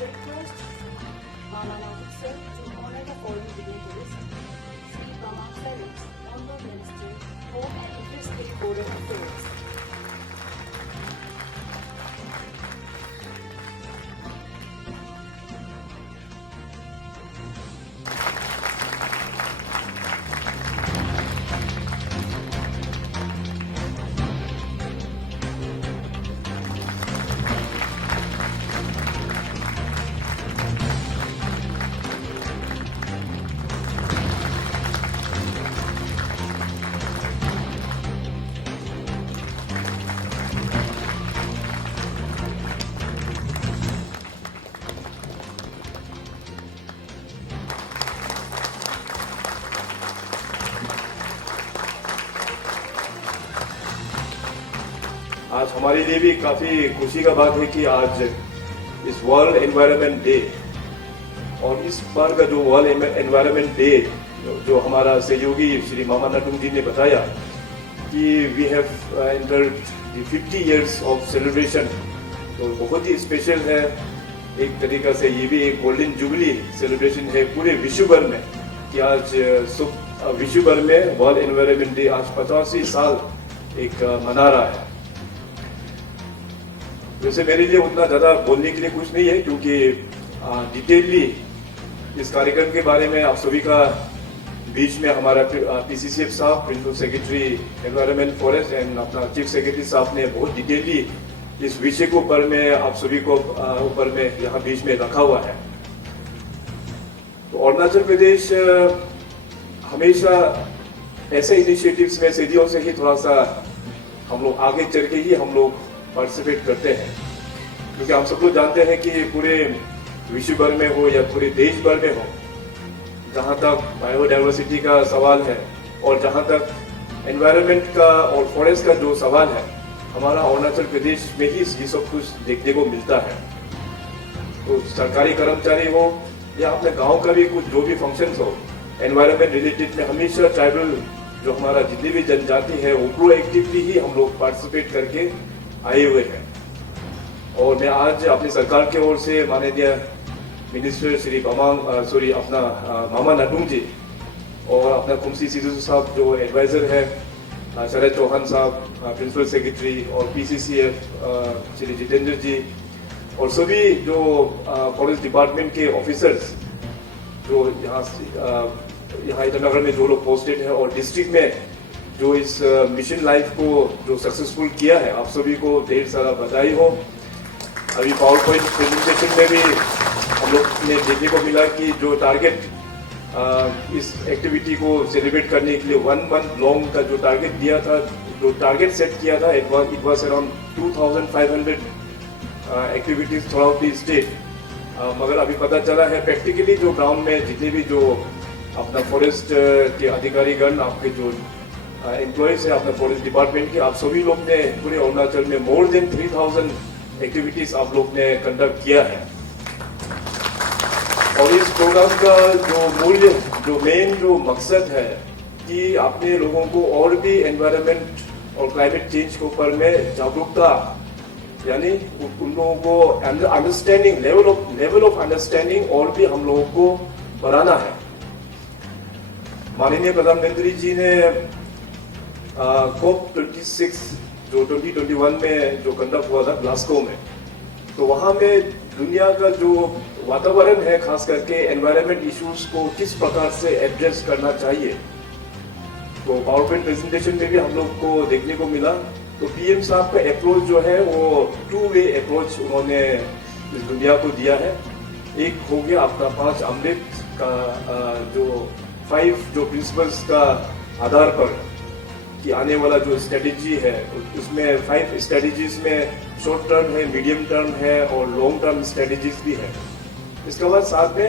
request Mama Navid sir to honor the following dignitaries: Sri Bama Felix, Honorable Minister, Home and Interstate Foreign Affairs. आज हमारे लिए भी काफी खुशी का बात है कि आज इस वर्ल्ड एनवायरनमेंट डे और इस बार का जो वर्ल्ड एनवायरनमेंट डे जो हमारा सहयोगी श्री मामा नटुंग जी ने बताया कि we have entered the 50 years of celebration, तो बहुत ही स्पेशल है। एक तरीका से ये भी एक गोल्डन जुबली सेलिब्रेशन है पूरे विश्व भर में कि आज विश्व भर में वर्ल्ड एनवायरनमेंट डे आज 85 साल एक मना रहा है। वैसे मेरे लिए उतना ज्यादा बोलने के लिए कुछ नहीं है, क्योंकि डिटेलली इस कार्यक्रम के बारे में आप सभी का बीच में हमारा पीसीसीएफ साहब, principal secretary environment forest and अपना चीफ सेक्रेटरी साहब ने बहुत डिटेलली इस विषय को ऊपर में आप सभी को ऊपर में यहाँ बीच में रखा हुआ है। तो अरुणाचल प्रदेश हमेशा ऐसे इनिशिएटिव्स में सदियों से ही थोड़ा सा हम लोग आगे चल के ही हम लोग पार्टिसिपेट करते हैं, क्योंकि हम सब लोग जानते हैं कि पूरे विश्व भर में हो या पूरे देश भर में हो, जहां तक बायोडाइवर्सिटी का सवाल है और जहां तक एनवायरनमेंट का और फॉरेस्ट का जो सवाल है, हमारा अरुणाचल प्रदेश में ही ये सब कुछ देखने को मिलता है। तो सरकारी कर्मचारी हो या अपने गांव का भी कुछ जो भी फंक्शंस हो एनवायरनमेंट रिलेटेड में, हमेशा ट्राइबल जो हमारा जितनी भी जनजाति है वो प्रोएक्टिवली ही हम लोग पार्टिसिपेट करके आए हुए हैं। और मैं आज अपनी सरकार की ओर से माननीय मिनिस्टर श्री अपना मामा नटुंग जी और अपना खुमसी सीधू साहब जो एडवाइजर है, शरद चौहान साहब प्रिंसिपल सेक्रेटरी और पीसीसीएफ श्री जितेंद्र जी और सभी जो फॉरेस्ट डिपार्टमेंट के ऑफिसर्स जो यहाँ ईटानगर में जो लोग पोस्टेड है और डिस्ट्रिक्ट में जो इस मिशन लाइफ को जो सक्सेसफुल किया है, आप सभी को ढेर सारा बधाई हो। अभी पावर पॉइंट प्रेजेंटेशन में भी हम लोग ने देखने को मिला कि जो टारगेट इस एक्टिविटी को सेलिब्रेट करने के लिए 1 मंथ लॉन्ग का जो टारगेट दिया था, जो टारगेट सेट किया था, it was around 2500 activities through out the state. मगर अभी पता चला है प्रैक्टिकली जो ग्राउंड में जितने भी जो अपना फॉरेस्ट के अधिकारीगण, आपके जो एम्प्लॉयज है अपना फॉरेस्ट डिपार्टमेंट के, आप सभी लोग ने पूरे अरुणाचल में मोर देन 3000 एक्टिविटीज आप लोग ने कंडक्ट किया है। और इस प्रोग्राम का जो मूल्य, जो मेन जो मकसद है कि अपने लोगों को और भी एनवायरनमेंट और क्लाइमेट चेंज के ऊपर में जागरूकता, यानी उन लोगों को अंडरस्टैंडिंग लेवल ऑफ अंडरस्टैंडिंग और भी हम लोगों को बढ़ाना है। माननीय प्रधानमंत्री जी ने COP 26 जो 2021 में जो कंडक्ट हुआ था ग्लासगो में, तो वहां में दुनिया का जो वातावरण है, खास करके एनवायरनमेंट इश्यूज को किस प्रकार से एड्रेस करना चाहिए, तो पावर पॉइंट प्रेजेंटेशन में भी हम लोग को देखने को मिला। तो पीएम साहब का अप्रोच जो है वो 2 वे अप्रोच उन्होंने इस दुनिया को दिया है। एक हो गया अपना 5 अमृत का जो 5 जो प्रिंसिपल्स का आधार पर कि आने वाला जो स्ट्रेटेजी है उसमें 5 स्ट्रेटेजीज में शॉर्ट टर्म है, मीडियम टर्म है और लॉन्ग टर्म स्ट्रेटेजीज भी है। इसके बाद साथ में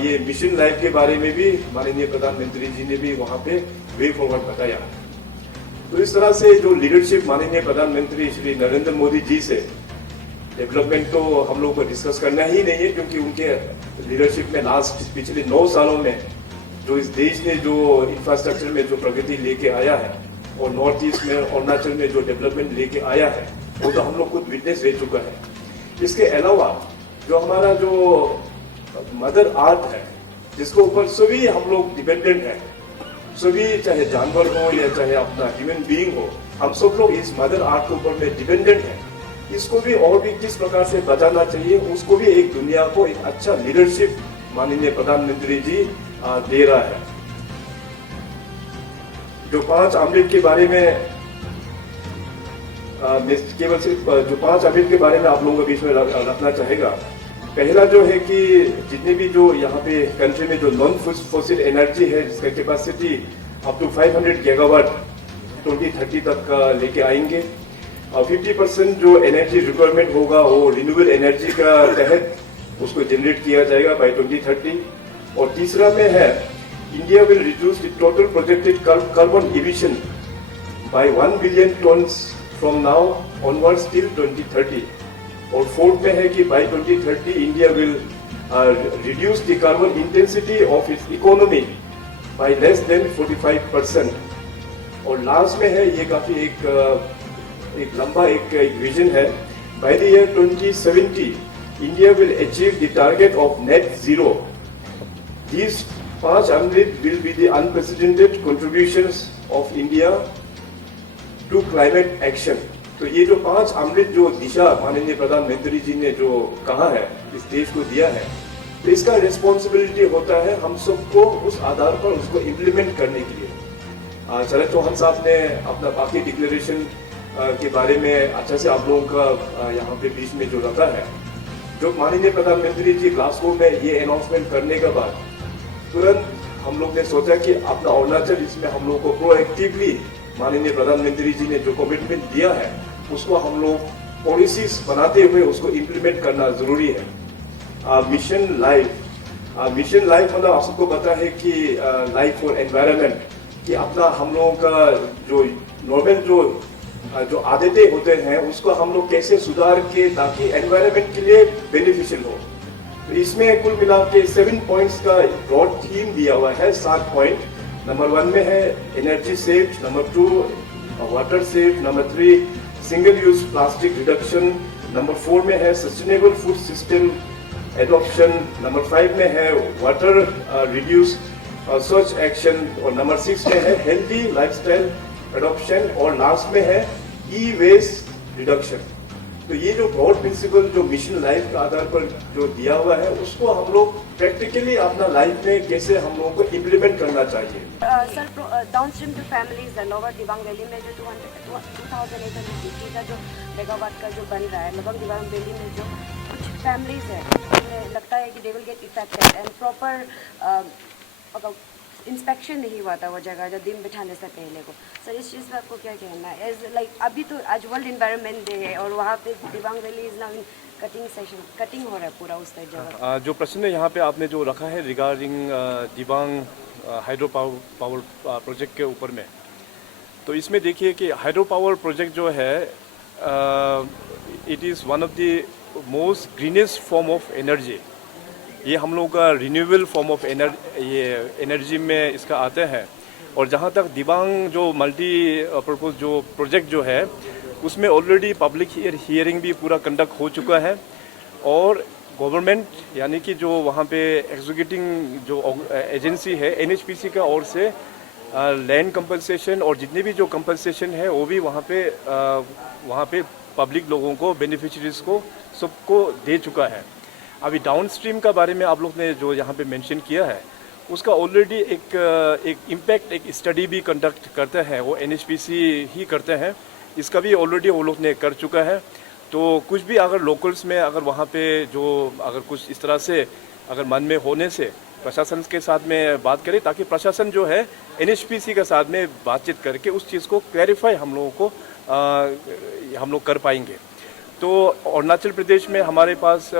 ये मिशन लाइफ के बारे में भी माननीय प्रधानमंत्री जी ने भी वहां पे वे फॉरवर्ड बताया। तो इस तरह से जो लीडरशिप माननीय प्रधानमंत्री श्री नरेंद्र मोदी जी से, डेवलपमेंट तो हम लोग को डिस्कस करना ही नहीं है, क्योंकि उनके लीडरशिप में लास्ट पिछले 9 सालों में जो इस देश ने जो इंफ्रास्ट्रक्चर में जो प्रगति लेके आया है और नॉर्थ ईस्ट में अरुणाचल में जो डेवलपमेंट लेके आया है वो तो हम लोग खुद विटनेस रह चुका है। इसके अलावा जो हमारा जो मदर अर्थ है, जिसके ऊपर सभी हम लोग डिपेंडेंट हैं, सभी चाहे जानवर हो या चाहे अपना ह्यूमन बीइंग हो, हम सब लोग इस मदर अर्थ के ऊपर में डिपेंडेंट हैं। इसको भी और भी किस प्रकार से बचाना चाहिए, उसको भी एक दुनिया को एक अच्छा लीडरशिप माननीय प्रधानमंत्री जी दे रहा है। जो 5 अमृत के बारे में केवल सिर्फ जो 5 अमृत के बारे में आप लोगों के बीच में रखना चाहेगा। पहला जो है कि जितने भी जो यहाँ पे कंट्री में जो नॉन फॉसिल एनर्जी है, जिसका कैपेसिटी अप टू 500 गीगावाट 2030 तक लेके आएंगे, और 50% जो एनर्जी रिक्वायरमेंट होगा वो रिन्यूएबल एनर्जी का तहत उसको जनरेट किया जाएगा बाय 2030। और तीसरा में है India will reduce the total projected carbon emission by 1 billion tons from now onwards till 2030। और फोर्थ में है कि by 2030 India will reduce the carbon intensity of its economy by less than 45%। और लास्ट में है, ये काफी एक लंबा एक विजन है, by the year 2070 India will achieve the target of net zero. These 5 अमृत will be the unprecedented contributions of India to climate action। तो ये जो 5 अमृत जो दिशा माननीय प्रधानमंत्री जी ने जो कहा है, इस देश को दिया है, तो इसका रिस्पॉन्सिबिलिटी होता है हम सबको उस आधार पर उसको इम्प्लीमेंट करने के लिए। शरद चौहान साहब ने अपना बाकी डिक्लेरेशन के बारे में अच्छा से आप लोगों का यहाँ पे बीच में जो रखा है, जो माननीय प्रधानमंत्री जी ग्लासगो में ये अनाउंसमेंट करने के बाद तुरंत हम लोग ने सोचा कि अपना अरुणाचल, इसमें हम लोग को प्रोएक्टिवली माननीय प्रधानमंत्री जी ने जो कमिटमेंट दिया है उसको हम लोग पॉलिसीज बनाते हुए उसको इम्प्लीमेंट करना जरूरी है। मिशन लाइफ मतलब आप सबको पता है कि लाइफ फॉर एनवायरनमेंट, कि अपना हम लोगों का जो नॉर्मल जो आदतें होते हैं उसको हम लोग कैसे सुधार के ताकि एनवायरनमेंट के लिए बेनिफिशियल हो। तो इसमें कुल मिला के 7 पॉइंट्स का ब्रॉड थीम दिया हुआ है, 7 पॉइंट। नंबर 1 में है energy save, number 2 water save, number 3 single use plastic reduction, number 4 में है sustainable food system adoption, number 5 में है वाटर रिड्यूस सर्च एक्शन, और नंबर 6 में है हेल्दी लाइफस्टाइल एडॉप्शन, और लास्ट में है ई वेस्ट रिडक्शन। तो ये जो ब्रॉड प्रिंसिपल जो मिशन लाइफ के आधार पर जो दिया हुआ है, उसको हम लोग प्रैक्टिकली अपना लाइफ में कैसे हम लोगों को इम्प्लीमेंट करना चाहिए। Sir, downstream two families lower Dibang valley में जो 2850 का जो मेगावाट का जो बन रहा है, लोअर दिबांग वैली में जो कुछ फैमिलीज है, उन्हें लगता है कि they will get affected and proper inspection नहीं हुआ था वो जगह जो दिन बिठाने से पहले को। सर, इस चीज़ पर आपको क्या कहना है? एज लाइक अभी तो आज वर्ल्ड एनवायरनमेंट डे है और वहाँ पे Dibang valley is now in cutting हो रहा है पूरा उस जगह। जो प्रश्न यहाँ पे आपने जो रखा है regarding Dibang hydro power project के ऊपर में, तो इसमें देखिए कि हाइड्रो पावर प्रोजेक्ट जो है it is one of the most greenest form of energy. ये हम लोगों का रिन्यूएबल फॉर्म ऑफ एनर्जी में इसका आता है। और जहाँ तक दिबांग जो मल्टी पर्पज़ जो प्रोजेक्ट जो है, उसमें ऑलरेडी पब्लिक हियरिंग भी पूरा कंडक्ट हो चुका है, और गवर्नमेंट यानी कि जो वहाँ पे एग्जीक्यूटिंग जो एजेंसी है NHPC का ओर से लैंड कंपनसेशन और जितने भी जो कंपनसेशन है वो भी वहाँ पे पब्लिक लोगों को, बेनिफिशरीज को, सबको दे चुका है। अभी डाउनस्ट्रीम का बारे में आप लोग ने जो यहाँ पे मेंशन किया है, उसका ऑलरेडी एक इम्पैक्ट एक स्टडी भी कंडक्ट करते हैं, वो NHPC ही करते हैं। इसका भी ऑलरेडी वो लोग ने कर चुका है। तो कुछ भी अगर लोकल्स में अगर वहाँ पे जो अगर कुछ इस तरह से अगर मन में होने से प्रशासन के साथ में बात करें, ताकि प्रशासन जो है NHPC के साथ में बातचीत करके उस चीज़ को क्लैरिफाई हम लोगों को हम लोग कर पाएंगे। तो अरुणाचल प्रदेश में हमारे पास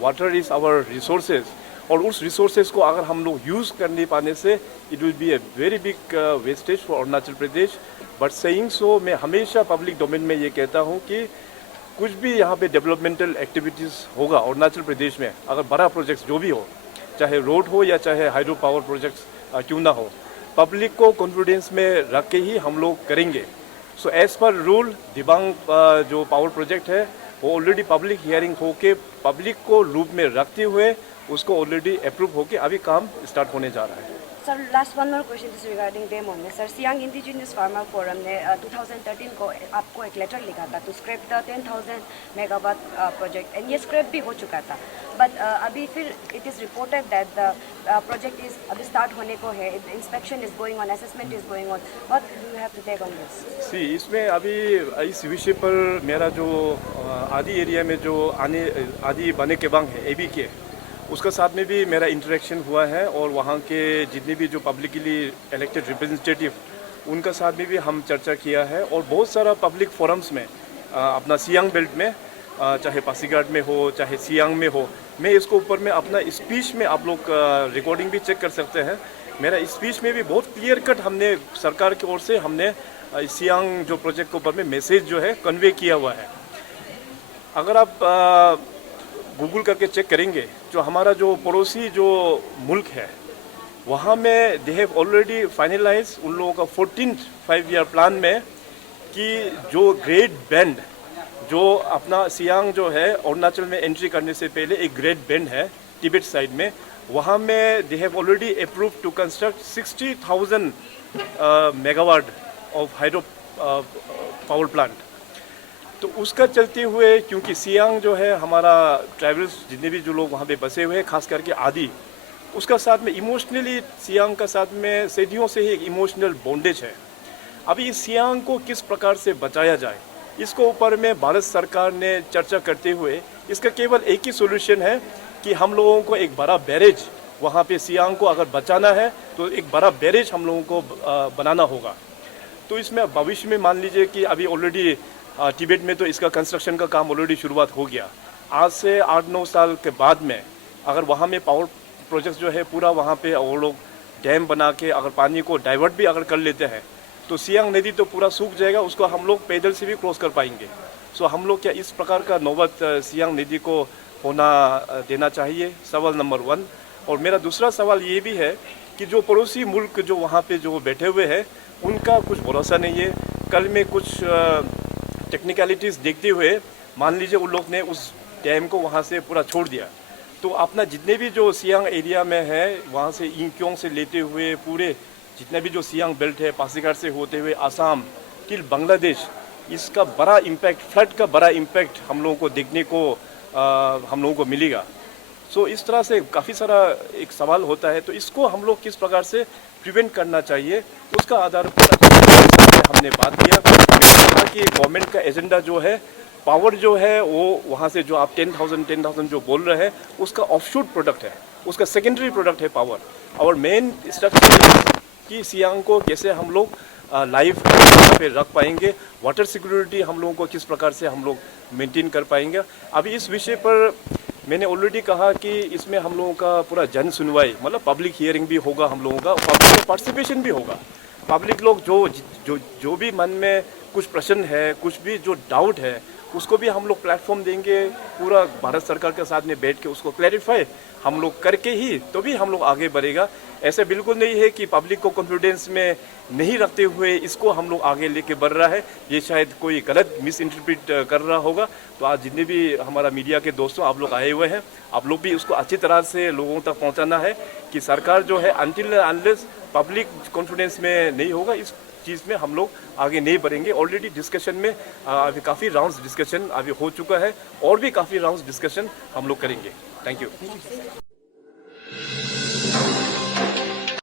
वाटर इज़ आवर रिसोर्सेज, और उस रिसोर्सेज को अगर हम लोग यूज़ कर नहीं पाने से it will be a very big wastage for Arunachal Pradesh. But saying so, मैं हमेशा पब्लिक डोमेन में ये कहता हूँ कि कुछ भी यहाँ पे डेवलपमेंटल एक्टिविटीज़ होगा अरुणाचल प्रदेश में, अगर बड़ा प्रोजेक्ट्स जो भी हो, चाहे रोड हो या चाहे हाइड्रो पावर प्रोजेक्ट्स क्यों ना हो, पब्लिक को कॉन्फिडेंस में रख के ही हम लोग करेंगे। So as per rule Dibang जो पावर प्रोजेक्ट है वो ऑलरेडी पब्लिक हियरिंग होके पब्लिक को लूप में रखते हुए उसको ऑलरेडी अप्रूव होके अभी काम स्टार्ट होने जा रहा है। Sir, last one more question is regarding them only. Sir, Siang Indigenous Farmer Forum ने 2013 को आपको एक लेटर लिखा था to scrap the 10,000 megawatt project, and ये scrap भी हो चुका था, but अभी फिर it is reported that the project is अभी start होने को है, inspection is going on, assessment is going on. What do you have to take on this? सी इसमें अभी इस विषय पर मेरा जो आदि एरिया में जो आदि बने केबांग है एबी के, उसका साथ में भी मेरा इंटरेक्शन हुआ है, और वहाँ के जितने भी जो पब्लिकली इलेक्टेड रिप्रेजेंटेटिव उनका साथ में भी हम चर्चा किया है। और बहुत सारा पब्लिक फोरम्स में अपना सियांग बेल्ट में चाहे पासीघाट में हो चाहे सियांग में हो, मैं इसको ऊपर में अपना स्पीच में आप लोग रिकॉर्डिंग भी चेक कर सकते हैं। मेरा स्पीच में भी बहुत क्लियर कट हमने सरकार की ओर से हमने सियांग जो प्रोजेक्ट के ऊपर में मैसेज जो है कन्वे किया हुआ है। अगर आप गूगल करके चेक करेंगे, जो हमारा जो पड़ोसी जो मुल्क है वहाँ में दे हैव ऑलरेडी फाइनलाइज उन लोगों का 14th 5-year प्लान में कि जो ग्रेट बेंड जो अपना सियांग जो है अरुणाचल में एंट्री करने से पहले एक ग्रेट बेंड है तिब्बत साइड में, वहाँ में they have already approve to construct 60,000 megawatt of hydro power plant. तो उसका चलते हुए क्योंकि सियांग जो है हमारा ट्राइबल्स जितने भी जो लोग वहाँ पे बसे हुए हैं खास करके आदि, उसका साथ में इमोशनली सियांग का साथ में सदियों से ही एक इमोशनल बॉन्डेज है। अभी इस सियांग को किस प्रकार से बचाया जाए, इसको ऊपर में भारत सरकार ने चर्चा करते हुए इसका केवल एक ही सोल्यूशन है कि हम लोगों को एक बड़ा बैरेज वहाँ पे सियांग को अगर बचाना है तो एक बड़ा बैरेज हम लोगों को बनाना होगा। तो इसमें भविष्य में मान लीजिए कि अभी ऑलरेडी तिब्बत में तो इसका कंस्ट्रक्शन का काम ऑलरेडी शुरुआत हो गया। आज से 8-9 साल के बाद में अगर वहाँ में पावर प्रोजेक्ट जो है पूरा वहाँ पे वो लोग डैम बना के अगर पानी को डाइवर्ट भी अगर कर लेते हैं तो सियांग नदी तो पूरा सूख जाएगा, उसको हम लोग पैदल से भी क्रॉस कर पाएंगे। सो हम लोग क्या इस प्रकार का नौबत सियांग नदी को होना देना चाहिए, सवाल नंबर 1। और मेरा दूसरा सवाल ये भी है कि जो पड़ोसी मुल्क जो वहाँ पे जो बैठे हुए हैं उनका कुछ भरोसा नहीं है। कल में कुछ टेक्निकलिटीज़ देखते हुए मान लीजिए उन लोग ने उस डैम को वहाँ से पूरा छोड़ दिया, तो अपना जितने भी जो सियांग एरिया में है वहाँ से इंक्योंग से लेते हुए पूरे जितने भी जो सियांग बेल्ट है पासीघाट से होते हुए आसाम टिल बांग्लादेश, इसका बड़ा इम्पैक्ट, फ्लड का बड़ा इम्पैक्ट हम लोगों को देखने को हम लोगों को मिलेगा। सो इस तरह से काफ़ी सारा एक सवाल होता है, तो इसको हम लोग किस प्रकार से प्रिवेंट करना चाहिए उसका आधार पर हमने बात किया। कहा कि गवर्नमेंट का एजेंडा जो है पावर जो है वो वहाँ से जो आप 10,000 जो बोल रहे हैं उसका ऑफशूट प्रोडक्ट है, उसका सेकेंडरी प्रोडक्ट है पावर। और मेन स्ट्रक्चर कि सियांग को कैसे हम लोग लाइव पे रख पाएंगे, वाटर सिक्योरिटी हम लोगों को किस प्रकार से हम लोग मेंटेन कर पाएंगे। अभी इस विषय पर मैंने ऑलरेडी कहा कि इसमें हम लोगों का पूरा जन सुनवाई मतलब पब्लिक हियरिंग भी होगा, हम लोगों का पब्लिक का पार्टिसिपेशन भी होगा। पब्लिक लोग जो भी मन में कुछ प्रश्न है, कुछ भी जो डाउट है, उसको भी हम लोग प्लेटफॉर्म देंगे, पूरा भारत सरकार के साथ में बैठ के उसको क्लैरिफाई हम लोग करके ही तो भी हम लोग आगे बढ़ेगा। ऐसे बिल्कुल नहीं है कि पब्लिक को कॉन्फिडेंस में नहीं रखते हुए इसको हम लोग आगे लेके बढ़ रहा है, ये शायद कोई गलत मिस इंटरप्रेट कर रहा होगा। तो आज जितने भी हमारा मीडिया के दोस्तों आप लोग आए हुए हैं, आप लोग भी उसको अच्छी तरह से लोगों तक पहुंचाना है कि सरकार जो है अनटिल अनलेस पब्लिक कॉन्फिडेंस में नहीं होगा इस चीज़ में हम लोग आगे नहीं बढ़ेंगे। ऑलरेडी डिस्कशन में अभी काफ़ी राउंड्स डिस्कशन अभी हो चुका है और भी काफ़ी राउंड्स डिस्कशन हम लोग करेंगे। Thank you.